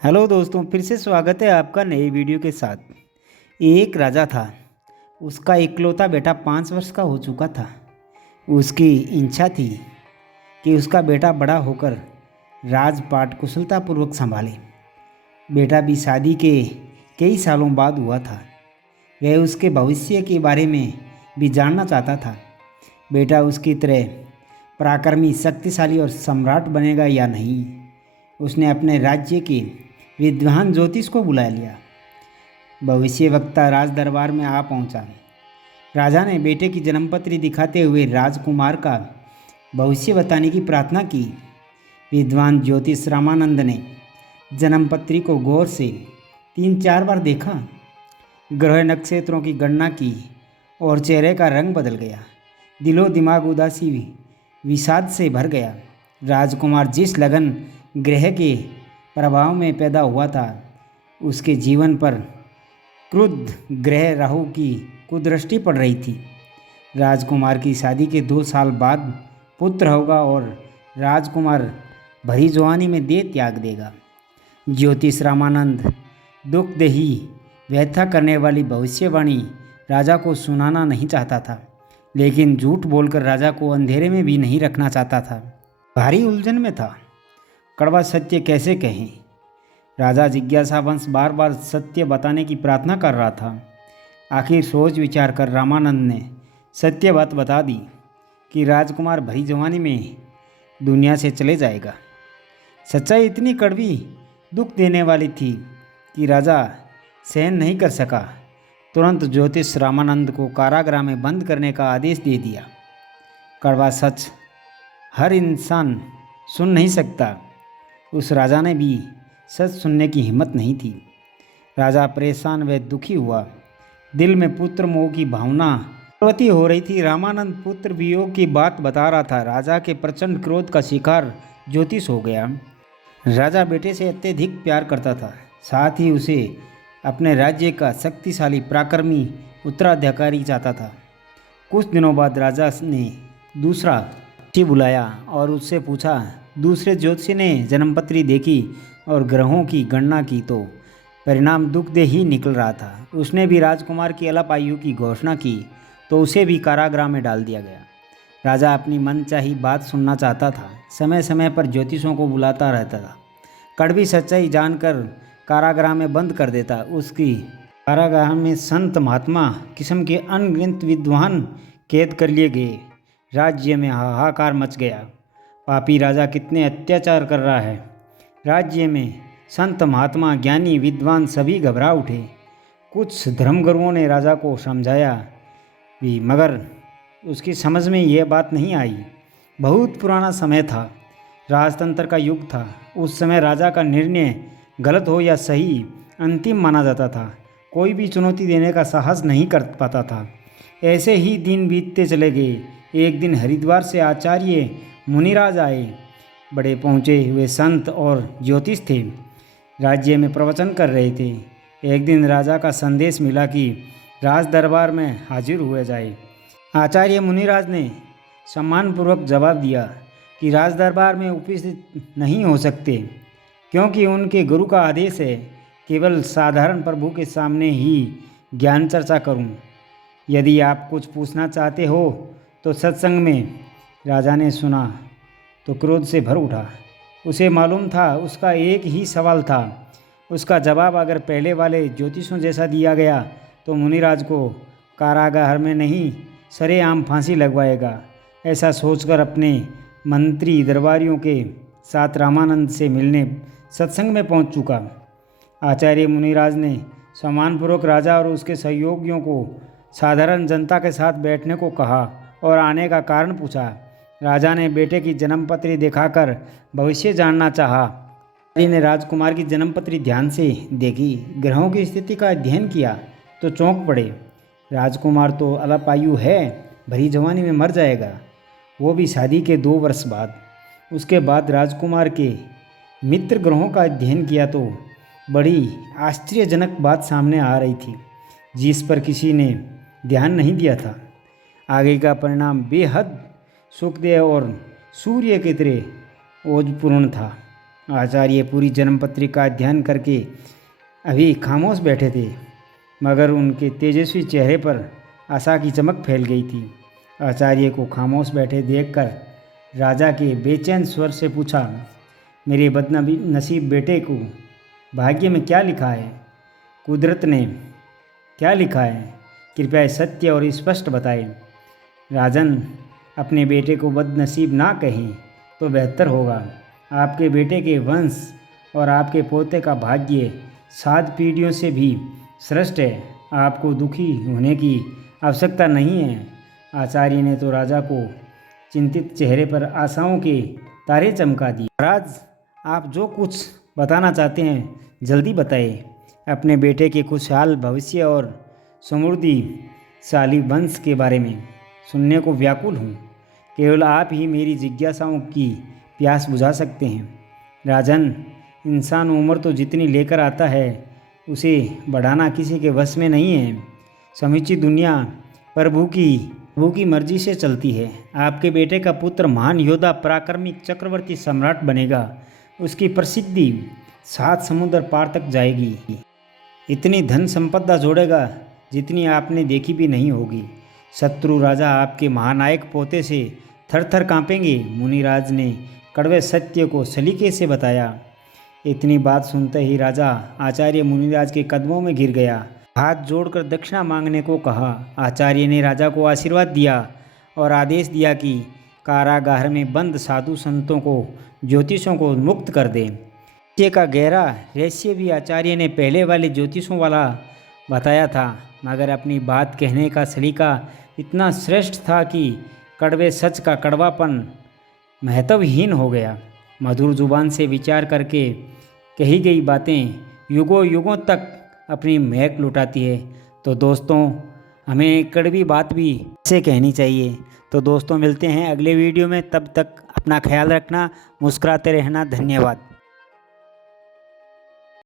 Hello दोस्तों, फिर से स्वागत है आपका नए वीडियो के साथ। एक राजा था। उसका इकलौता बेटा 5 वर्ष का हो चुका था। उसकी इच्छा थी कि उसका बेटा बड़ा होकर राजपाट कुशलतापूर्वक संभाले। बेटा भी शादी के कई सालों बाद हुआ था। वह उसके भविष्य के बारे में भी जानना चाहता था। बेटा उसकी तरह पराक्रमी, शक्तिशाली और सम्राट बनेगा या नहीं। उसने अपने राज्य के विद्वान ज्योतिष को बुला लिया। भविष्यवक्ता राज दरबार में आ पहुंचा। राजा ने बेटे की जन्मपत्री दिखाते हुए राजकुमार का भविष्य बताने की प्रार्थना की। विद्वान ज्योतिष रामानंद ने जन्मपत्री को गौर से 3-4 बार देखा, ग्रह नक्षत्रों की गणना की और चेहरे का रंग बदल गया। दिलो दिमाग उदासी विषाद से भर गया। राजकुमार जिस लगन ग्रह के प्रभाव में पैदा हुआ था, उसके जीवन पर क्रुद्ध ग्रह राहु की कुदृष्टि पड़ रही थी। राजकुमार की शादी के 2 साल बाद पुत्र होगा और राजकुमार भरी जवानी में देह त्याग देगा। ज्योतिष रामानंद दुखदेही व्यथा करने वाली भविष्यवाणी राजा को सुनाना नहीं चाहता था, लेकिन झूठ बोलकर राजा को अंधेरे में भी नहीं रखना चाहता था। भारी उलझन में था। कड़वा सत्य कैसे कहें। राजा जिज्ञासावंश बार बार सत्य बताने की प्रार्थना कर रहा था। आखिर सोच विचार कर रामानंद ने सत्य बात बता दी कि राजकुमार भरी जवानी में दुनिया से चले जाएगा। सच्चाई इतनी कड़वी, दुख देने वाली थी कि राजा सहन नहीं कर सका। तुरंत ज्योतिष रामानंद को कारागृह में बंद करने का आदेश दे दिया। कड़वा सच हर इंसान सुन नहीं सकता। उस राजा ने भी सच सुनने की हिम्मत नहीं थी। राजा परेशान व दुखी हुआ। दिल में पुत्र मोह की भावना प्रवृत्ति हो रही थी। रामानंद पुत्र वियोग की बात बता रहा था। राजा के प्रचंड क्रोध का शिकार ज्योतिष हो गया। राजा बेटे से अत्यधिक प्यार करता था, साथ ही उसे अपने राज्य का शक्तिशाली पराक्रमी उत्तराधिकारी चाहता था। कुछ दिनों बाद राजा ने दूसरा ज्योतिषी बुलाया और उससे पूछा। दूसरे ज्योतिषी ने जन्मपत्री देखी और ग्रहों की गणना की तो परिणाम दुखदेह ही निकल रहा था। उसने भी राजकुमार की अल्प आयु की घोषणा की तो उसे भी कारागृह में डाल दिया गया। राजा अपनी मनचाही बात सुनना चाहता था। समय समय पर ज्योतिषों को बुलाता रहता था। कड़वी सच्चाई जानकर कारागृह में बंद कर देता। उसकी कारागृह में संत महात्मा किस्म के अनगिनत विद्वान कैद कर लिए गए। राज्य में हाहाकार मच गया। पापी राजा कितने अत्याचार कर रहा है। राज्य में संत महात्मा, ज्ञानी, विद्वान सभी घबरा उठे। कुछ धर्मगुरुओं ने राजा को समझाया भी, मगर उसकी समझ में यह बात नहीं आई। बहुत पुराना समय था, राजतंत्र का युग था। उस समय राजा का निर्णय गलत हो या सही अंतिम माना जाता था। कोई भी चुनौती देने का साहस नहीं कर पाता था। ऐसे ही दिन बीतते चले गए। एक दिन हरिद्वार से आचार्य मुनिराज आए। बड़े पहुँचे हुए संत और ज्योतिष थे। राज्य में प्रवचन कर रहे थे। एक दिन राजा का संदेश मिला कि राज दरबार में हाजिर हुए जाए। आचार्य मुनिराज ने सम्मानपूर्वक जवाब दिया कि राज दरबार में उपस्थित नहीं हो सकते, क्योंकि उनके गुरु का आदेश है केवल साधारण प्रभु के सामने ही ज्ञान चर्चा करूं। यदि आप कुछ पूछना चाहते हो तो सत्संग में। राजा ने सुना तो क्रोध से भर उठा। उसे मालूम था उसका एक ही सवाल था। उसका जवाब अगर पहले वाले ज्योतिषों जैसा दिया गया तो मुनिराज को कारागार में नहीं, सरेआम फांसी लगवाएगा। ऐसा सोचकर अपने मंत्री दरबारियों के साथ रामानंद से मिलने सत्संग में पहुंच चुका। आचार्य मुनिराज ने सम्मानपूर्वक राजा और उसके सहयोगियों को साधारण जनता के साथ बैठने को कहा और आने का कारण पूछा। राजा ने बेटे की जन्मपत्री दिखाकर भविष्य जानना चाहा। ने राजकुमार की जन्मपत्री ध्यान से देखी, ग्रहों की स्थिति का अध्ययन किया तो चौंक पड़े। राजकुमार तो अल्प आयु है, भरी जवानी में मर जाएगा, वो भी शादी के 2 वर्ष बाद। उसके बाद राजकुमार के मित्र ग्रहों का अध्ययन किया तो बड़ी आश्चर्यजनक बात सामने आ रही थी, जिस पर किसी ने ध्यान नहीं दिया था। आगे का परिणाम बेहद सुखदेव और सूर्य की तरह ओजपूर्ण था। आचार्य पूरी जन्मपत्री का अध्ययन करके अभी खामोश बैठे थे, मगर उनके तेजस्वी चेहरे पर आशा की चमक फैल गई थी। आचार्य को खामोश बैठे देखकर राजा के बेचैन स्वर से पूछा, मेरे बदनसीब बेटे को भाग्य में क्या लिखा है? कुदरत ने क्या लिखा है? कृपया सत्य और स्पष्ट बताएं। राजन, अपने बेटे को बदनसीब ना कहें तो बेहतर होगा। आपके बेटे के वंश और आपके पोते का भाग्य 7 पीढ़ियों से भी श्रेष्ठ है। आपको दुखी होने की आवश्यकता नहीं है। आचार्य ने तो राजा को चिंतित चेहरे पर आशाओं के तारे चमका दिए। महाराज, आप जो कुछ बताना चाहते हैं जल्दी बताइए। अपने बेटे के खुशहाल भविष्य और समृद्धिशाली वंश के बारे में सुनने को व्याकुल हूँ। केवल आप ही मेरी जिज्ञासाओं की प्यास बुझा सकते हैं। राजन, इंसान उम्र तो जितनी लेकर आता है उसे बढ़ाना किसी के वश में नहीं है। समूची दुनिया प्रभु की मर्जी से चलती है। आपके बेटे का पुत्र महान योद्धा, पराक्रमी चक्रवर्ती सम्राट बनेगा। उसकी प्रसिद्धि 7 समुद्र पार तक जाएगी। इतनी धन संपदा जोड़ेगा जितनी आपने देखी भी नहीं होगी। शत्रु राजा आपके महानायक पोते से थर थर कांपेंगे। मुनिराज ने कड़वे सत्य को सलीके से बताया। इतनी बात सुनते ही राजा आचार्य मुनिराज के कदमों में गिर गया। हाथ जोड़कर दक्षिणा मांगने को कहा। आचार्य ने राजा को आशीर्वाद दिया और आदेश दिया कि कारागार में बंद साधु संतों को, ज्योतिषों को मुक्त कर दें। सत्य का गहरा रहस्य भी आचार्य ने पहले वाले ज्योतिषों वाला बताया था, मगर अपनी बात कहने का सलीका इतना श्रेष्ठ था कि कड़वे सच का कड़वापन महत्वहीन हो गया। मधुर जुबान से विचार करके कही गई बातें युगों युगों तक अपनी महक लुटाती है। तो दोस्तों, हमें कड़वी बात भी ऐसे कहनी चाहिए। तो दोस्तों, मिलते हैं अगले वीडियो में। तब तक अपना ख्याल रखना, मुस्कुराते रहना। धन्यवाद।